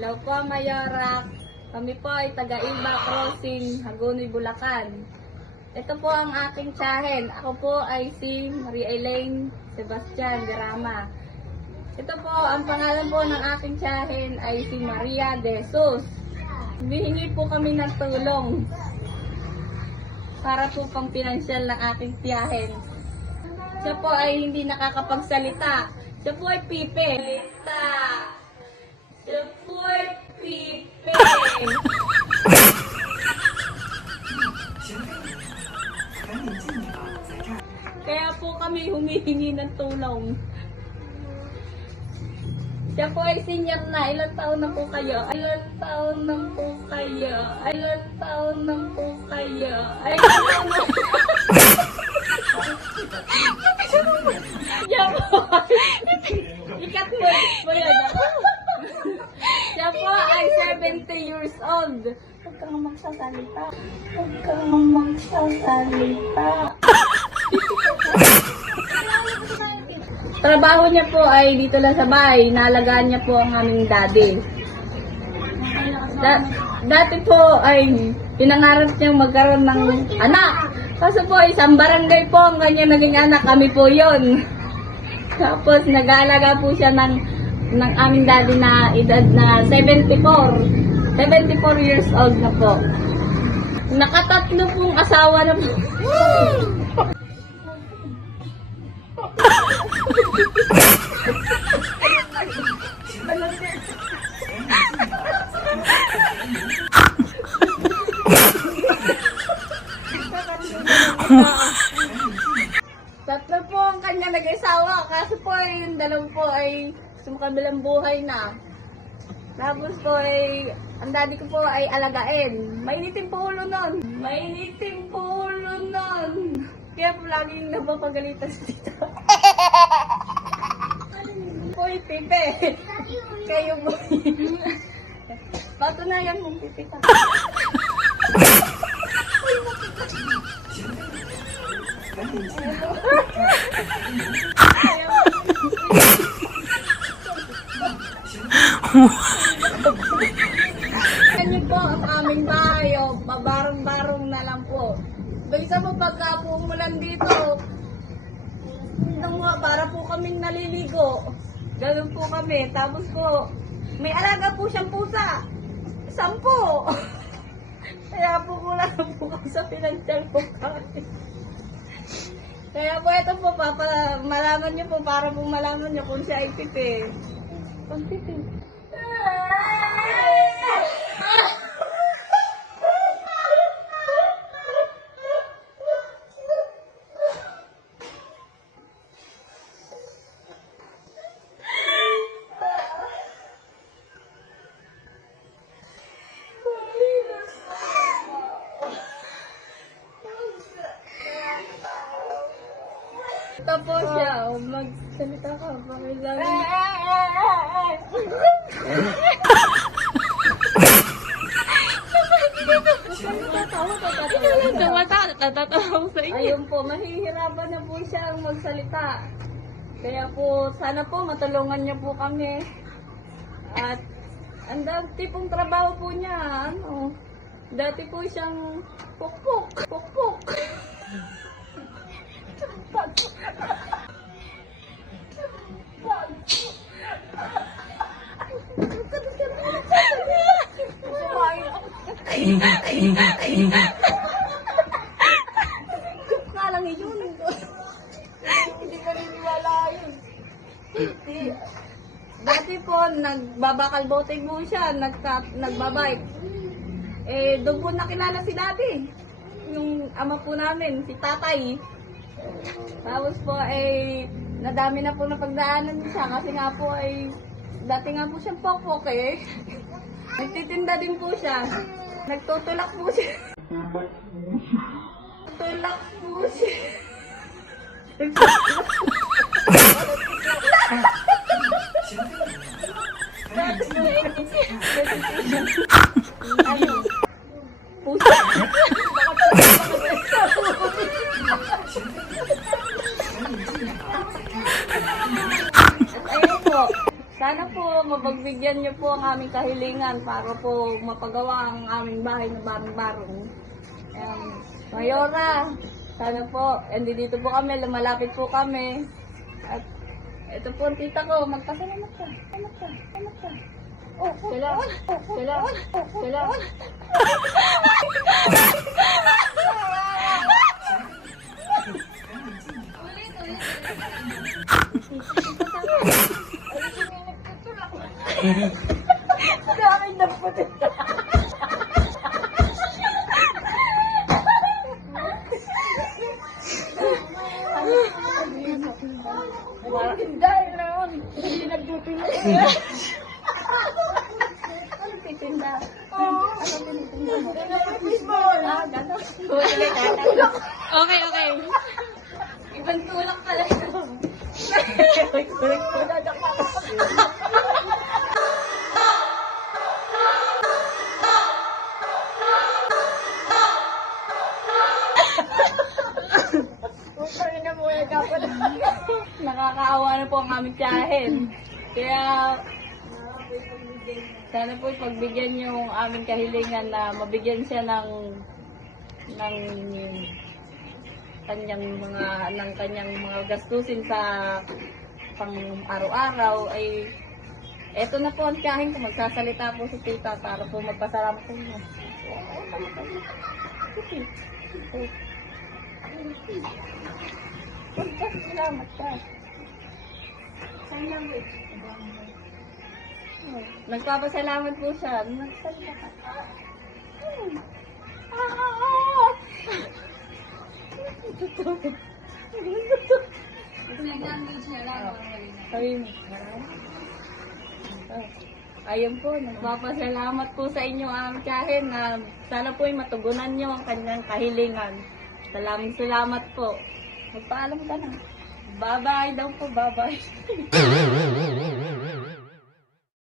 Hello po, Mayora. Kami po ay taga-Ilba Crossing, Hagonoy, Bulacan. Ito po ang aking tiyahin. Ako po ay si Maria Elaine Sebastian Garama. Ito po, ang pangalan po ng aking tiyahin ay si Maria de Jesus. Hihingi po kami ng tulong para po pang pinansyal ng aking tiyahin. Siya po ay hindi nakakapagsalita. Siya po ay pipe. Siya po ay pipe. Kaya po kami humihingi ng tulong. Siya po ay senior na. Ilang taon na po kayo? Ilang taon na po kayo? Ilang taon na po kayo? Ay, siya po. Ikat mo yan. Siya po ay 70 years old. Huwag kang magsasalita. Huwag kang magsasalita. Trabaho niya po ay dito lang sa bahay. Naalagaan niya po ang aming daddy. Dati po ay pinangarap niyang magkaroon ng anak. Kaso po isang barangay po ang kanya naging anak. Kami po yun. Tapos nag-aalaga po siya ng aming daddy na edad na 74. 74 years old na po. Nakatatlo pong asawa na po. Tatlo po ang kanya nag-asawa, kaso po ay yung dalawa po ay sumakabilang buhay na. Tapos po ay, ang daddy ko po ay alagain. Mainitin po ulo nun. Mainitin po ulo nun. Kaya po laging napapagalitan sa dito. Poy, pipe. Kayo po. Patunayan mong pipe ka. Ganyan po ang aming bahay, o pabarong-barong na lang po. Bisa mo pagka po umulan dito, para po kaming naliligo. Ganun po kami. Tapos po, may alaga po siyang pusa. 10. Kaya po kulang po kami sa pinansyal po kami. Kaya po ito po, malaman niyo po, para po malaman niyo kung siya ay pipe. Kung pipe. Ito po siya, magsalita ka, pakilangin. Natatawa sa inyo. Ayun po, mahihirapan na po siya magsalita. Kaya po, sana po matulungan niyo po kami. At ang dati pong trabaho po niya, dati po siyang pukpuk. Kalang yun. Hindi ka niniwala yun. Dati po, nagbabakal bote po siya, nagbabike. Doon po nakilala si daddy. Yung ama po namin, si tatay. Tapos po nadami na po na pagdaanan siya kasi nga po dati nga po siyang pokpok Nagtitinda din po siya. Nagtutulak po siya. Tulak po siya. Ayun. Pusa. Ayun po. Sana po mapagbigyan mabigyan niyo po ang aming kahilingan para po mapagawa ang aming bahay na barong-barong. Mayora, sana po, hindi dito po kami, lumalapit po kami. At ito po ang tita ko, magpasalamat ka. Salamat ka. Salamat ka. Oh, sila. Sila. Sila. Dami na po dito. Dahil naman, hindi nagtutuloy. Ano titinda? Ano tinitinda mo? Baseball! Ah, gano'n. Okay, okay. Ibang tulak pala. Nakakaawa na po ang aming tiyahin. Kaya, sana po pagbigyan yung aming kahilingan na mabigyan siya ng kanyang mga gastusin sa pang araw-araw ay eto na po ang tiyahin ko, magsasalita po sa tita para po magpasalamat po niya. Salamat ka. Nagpapasalamat po siya. Nagsalita ka. Ayun po, nagpapasalamat po sa inyo ang tiyahin na sana po ay matugunan nyo ang kanyang kahilingan. Salamat po. Magpaalam ka na. Bye-bye daw po, bye-bye.